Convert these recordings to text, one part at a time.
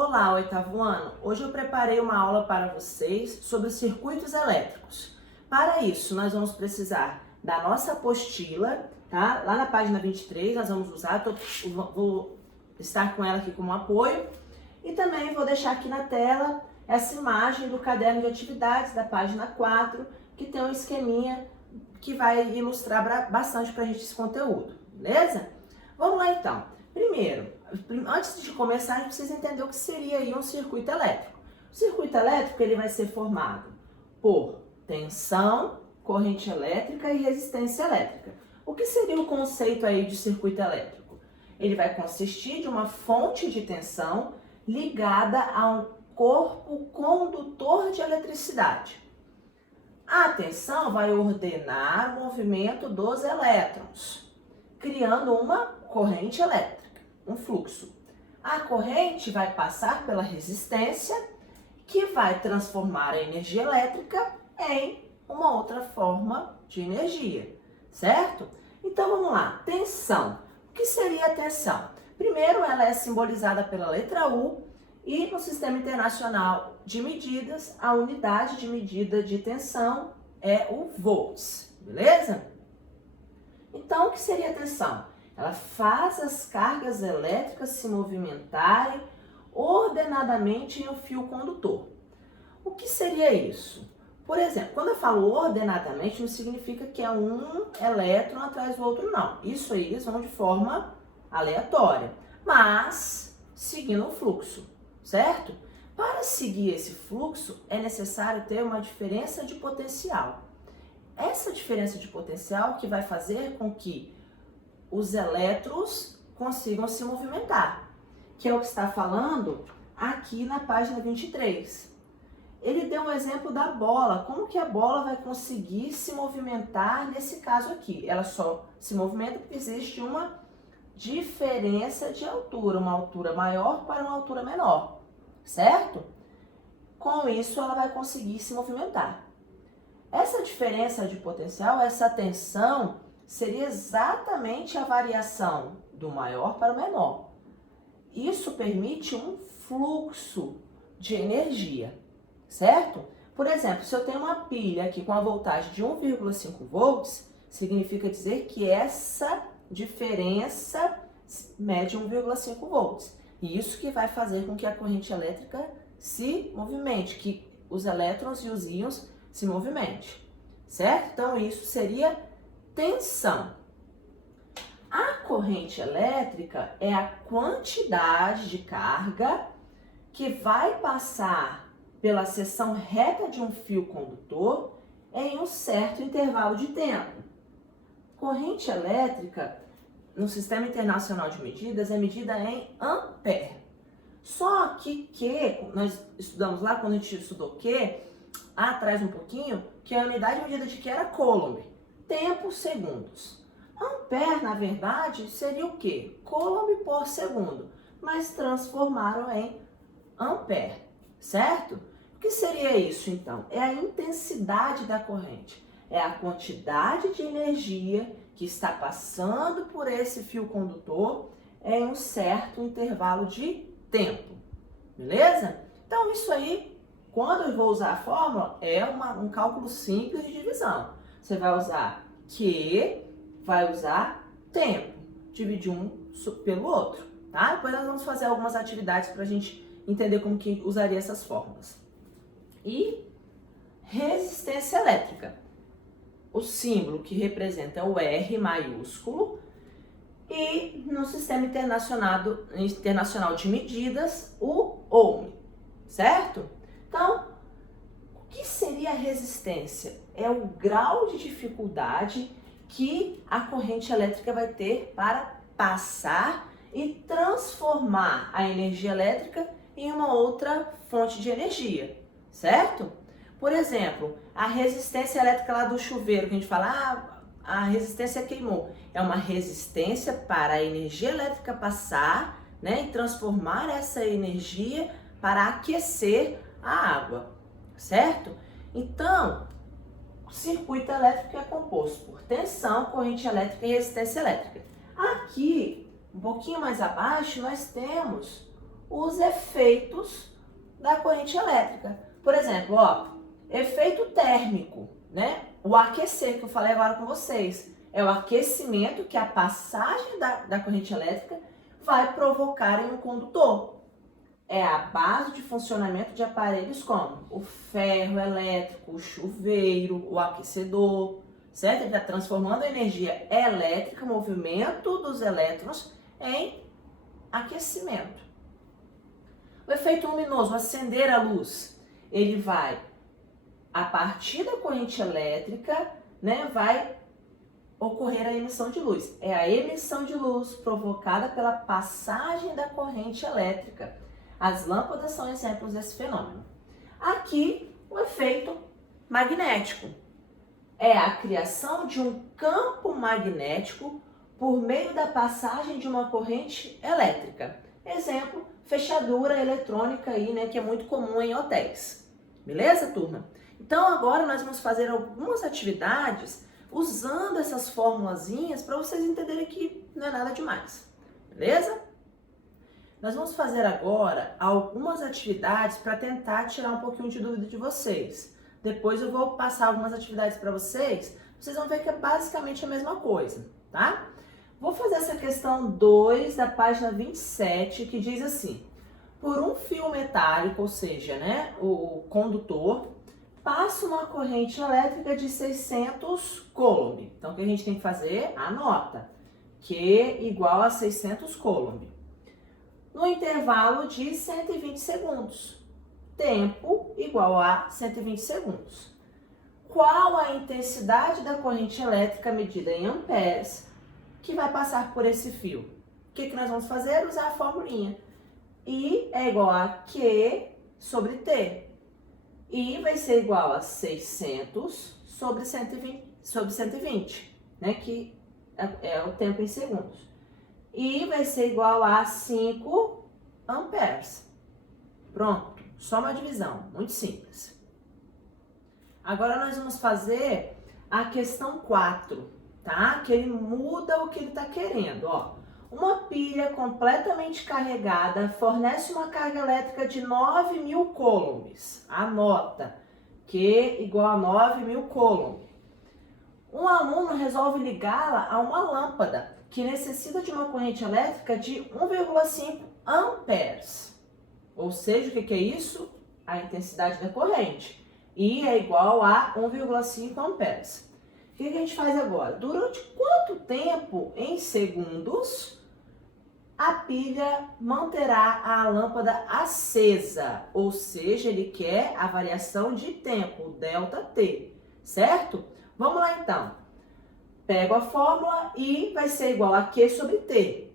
Olá, oitavo ano! Hoje eu preparei uma aula para vocês sobre circuitos elétricos. Para isso, nós vamos precisar da nossa apostila, tá? Lá na página 23 nós vamos usar, vou estar com ela aqui como apoio. E também vou deixar aqui na tela essa imagem do caderno de atividades da página 4, que tem um esqueminha que vai ilustrar bastante para a gente esse conteúdo, beleza? Vamos lá então. Primeiro, antes de começar, a gente precisa entender o que seria aí um circuito elétrico. O circuito elétrico ele vai ser formado por tensão, corrente elétrica e resistência elétrica. O que seria o conceito aí de circuito elétrico? Ele vai consistir de uma fonte de tensão ligada a um corpo condutor de eletricidade. A tensão vai ordenar o movimento dos elétrons, criando uma corrente elétrica, um fluxo. A corrente vai passar pela resistência, que vai transformar a energia elétrica em uma outra forma de energia, certo? Então vamos lá, tensão. O que seria a tensão? Primeiro, ela é simbolizada pela letra U e no Sistema Internacional de Medidas, a unidade de medida de tensão é o volts, beleza? Então, o que seria a tensão? Ela faz as cargas elétricas se movimentarem ordenadamente em um fio condutor. O que seria isso? Por exemplo, quando eu falo ordenadamente, não significa que é um elétron atrás do outro, não. Isso aí eles vão de forma aleatória, mas seguindo o fluxo, certo? Para seguir esse fluxo, é necessário ter uma diferença de potencial. Essa diferença de potencial que vai fazer com que os elétrons consigam se movimentar, que é o que está falando aqui na página 23. Ele deu um exemplo da bola, como que a bola vai conseguir se movimentar nesse caso aqui. Ela só se movimenta porque existe uma diferença de altura, uma altura maior para uma altura menor, certo? Com isso ela vai conseguir se movimentar. Essa diferença de potencial, essa tensão, seria exatamente a variação do maior para o menor. Isso permite um fluxo de energia, certo? Por exemplo, se eu tenho uma pilha aqui com a voltagem de 1,5 volts, significa dizer que essa diferença mede 1,5 volts. E isso que vai fazer com que a corrente elétrica se movimente, que os elétrons e os íons se movimente, certo? Então, isso seria tensão. A corrente elétrica é a quantidade de carga que vai passar pela seção reta de um fio condutor em um certo intervalo de tempo. Corrente elétrica, no Sistema Internacional de Medidas, é medida em ampere. Só que nós estudamos lá, quando a gente estudou atrás um pouquinho, que a unidade de medida de que era coulomb, tempo segundos. Ampere, na verdade, seria o quê? Coulomb por segundo, mas transformaram em ampere, certo? O que seria isso, então? É a intensidade da corrente, é a quantidade de energia que está passando por esse fio condutor em um certo intervalo de tempo, beleza? Então, isso aí, quando eu vou usar a fórmula, é um cálculo simples de divisão. Você vai usar Q, vai usar tempo, dividir um pelo outro, tá? Depois nós vamos fazer algumas atividades para a gente entender como que usaria essas fórmulas. E resistência elétrica. O símbolo que representa o R maiúsculo e no Sistema Internacional de Medidas, o ohm, certo? Então, o que seria a resistência? É o grau de dificuldade que a corrente elétrica vai ter para passar e transformar a energia elétrica em uma outra fonte de energia, certo? Por exemplo, a resistência elétrica lá do chuveiro, que a gente fala, a resistência queimou. É uma resistência para a energia elétrica passar, né, e transformar essa energia para aquecer a água, certo? Então, o circuito elétrico é composto por tensão, corrente elétrica e resistência elétrica. Aqui, um pouquinho mais abaixo, nós temos os efeitos da corrente elétrica. Por exemplo, ó, efeito térmico, né? O aquecer que eu falei agora com vocês. É o aquecimento que a passagem da corrente elétrica vai provocar em um condutor. É a base de funcionamento de aparelhos como o ferro elétrico, o chuveiro, o aquecedor, certo? Ele está transformando a energia elétrica, o movimento dos elétrons, em aquecimento. O efeito luminoso, acender a luz, ele vai, a partir da corrente elétrica, né, vai ocorrer a emissão de luz. É a emissão de luz provocada pela passagem da corrente elétrica. As lâmpadas são exemplos desse fenômeno. Aqui, o efeito magnético. É a criação de um campo magnético por meio da passagem de uma corrente elétrica. Exemplo, fechadura eletrônica aí, né, que é muito comum em hotéis. Beleza, turma? Então, agora nós vamos fazer algumas atividades usando essas formulazinhas para vocês entenderem que não é nada demais. Beleza? Nós vamos fazer agora algumas atividades para tentar tirar um pouquinho de dúvida de vocês. Depois eu vou passar algumas atividades para vocês, vocês vão ver que é basicamente a mesma coisa, tá? Vou fazer essa questão 2 da página 27, que diz assim: por um fio metálico, ou seja, né, o condutor, passa uma corrente elétrica de 600 coulomb. Então, o que a gente tem que fazer? Anota. Q igual a 600 coulomb. No intervalo de 120 segundos. Tempo igual a 120 segundos. Qual a intensidade da corrente elétrica medida em amperes que vai passar por esse fio? O que nós vamos fazer? Usar a formulinha. I é igual a Q sobre T. I vai ser igual a 600 sobre 120, né? Que é o tempo em segundos. I vai ser igual a 5 amperes. Pronto, só uma divisão, muito simples. Agora nós vamos fazer a questão 4, tá? Que ele muda o que ele está querendo, ó. Uma pilha completamente carregada fornece uma carga elétrica de 9.000 coulombs. Anota, Q igual a 9.000 coulomb. Um aluno resolve ligá-la a uma lâmpada que necessita de uma corrente elétrica de 1,5 amperes. Ou seja, o que é isso? A intensidade da corrente. I é igual a 1,5 amperes. O que a gente faz agora? Durante quanto tempo, em segundos, a pilha manterá a lâmpada acesa? Ou seja, ele quer a variação de tempo, ΔT, certo? Vamos lá então. Pego a fórmula, I vai ser igual a Q sobre T.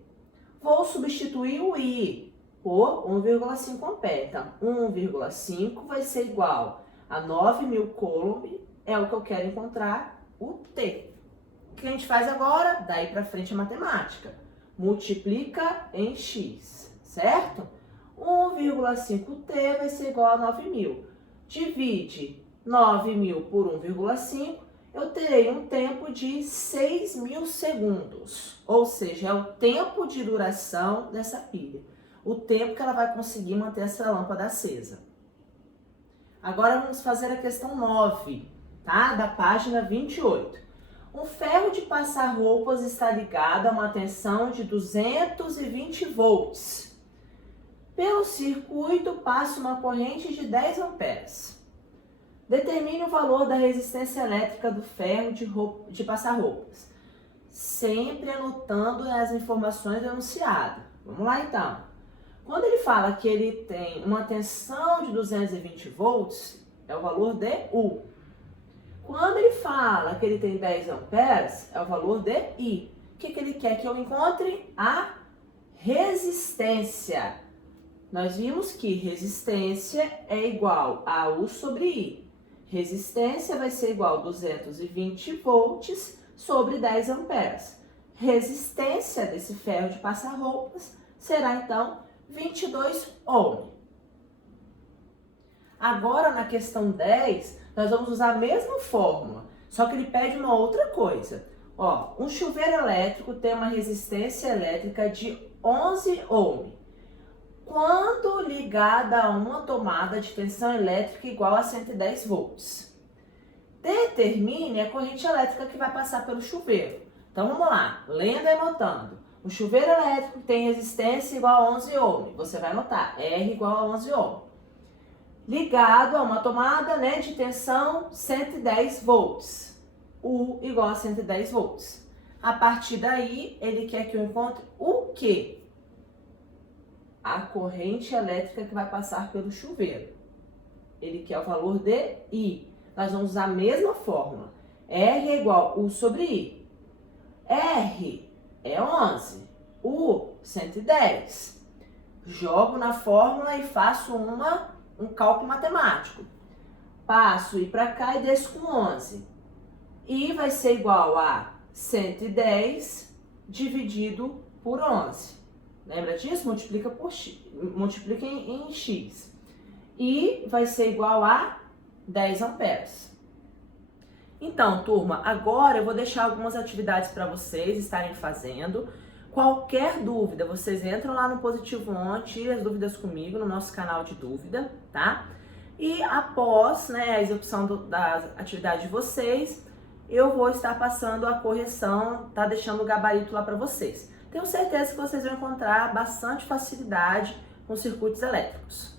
Vou substituir o I por 1,5 ampere. Então, 1,5 vai ser igual a 9.000 coulomb, é o que eu quero encontrar, o T. O que a gente faz agora? Daí para frente a matemática. Multiplica em X, certo? 1,5T vai ser igual a 9.000. Divide 9.000 por 1,5, eu terei um tempo de 6.000 segundos. Ou seja, é o tempo de duração dessa pilha. O tempo que ela vai conseguir manter essa lâmpada acesa. Agora vamos fazer a questão 9, tá? Da página 28. Um ferro de passar roupas está ligado a uma tensão de 220 volts. Pelo circuito passa uma corrente de 10 amperes. Determine o valor da resistência elétrica do ferro de passar roupas. Sempre anotando as informações do enunciado. Vamos lá então. Quando ele fala que ele tem uma tensão de 220 volts, é o valor de U. Quando ele fala que ele tem 10 amperes, é o valor de I. O que ele quer que eu encontre? A resistência. Nós vimos que resistência é igual a U sobre I. Resistência vai ser igual a 220 volts sobre 10 amperes. Resistência desse ferro de passar roupas será, então, 22 ohm. Agora, na questão 10, nós vamos usar a mesma fórmula, só que ele pede uma outra coisa. Ó, um chuveiro elétrico tem uma resistência elétrica de 11 ohm. quando ligada a uma tomada de tensão elétrica igual a 110 volts. Determine a corrente elétrica que vai passar pelo chuveiro. Então vamos lá, lendo e anotando. O chuveiro elétrico tem resistência igual a 11 ohm. Você vai anotar, R igual a 11 ohm. Ligado a uma tomada, né, de tensão 110 volts. U igual a 110 volts. A partir daí, ele quer que eu encontre o quê? A corrente elétrica que vai passar pelo chuveiro. Ele quer o valor de I. Nós vamos usar a mesma fórmula. R é igual a U sobre I. R é 11. U, 110. Jogo na fórmula e faço um cálculo matemático. Passo I para cá e desço com 11. I vai ser igual a 110 dividido por 11. Lembra disso? Multiplica por x, multiplica em x. I vai ser igual a 10 amperes. Então, turma, agora eu vou deixar algumas atividades para vocês estarem fazendo. Qualquer dúvida, vocês entram lá no Positivo On, tirem as dúvidas comigo no nosso canal de dúvida, tá? E após, né, a execução da atividade de vocês, eu vou estar passando a correção, tá deixando o gabarito lá para vocês. Tenho certeza que vocês vão encontrar bastante facilidade com circuitos elétricos.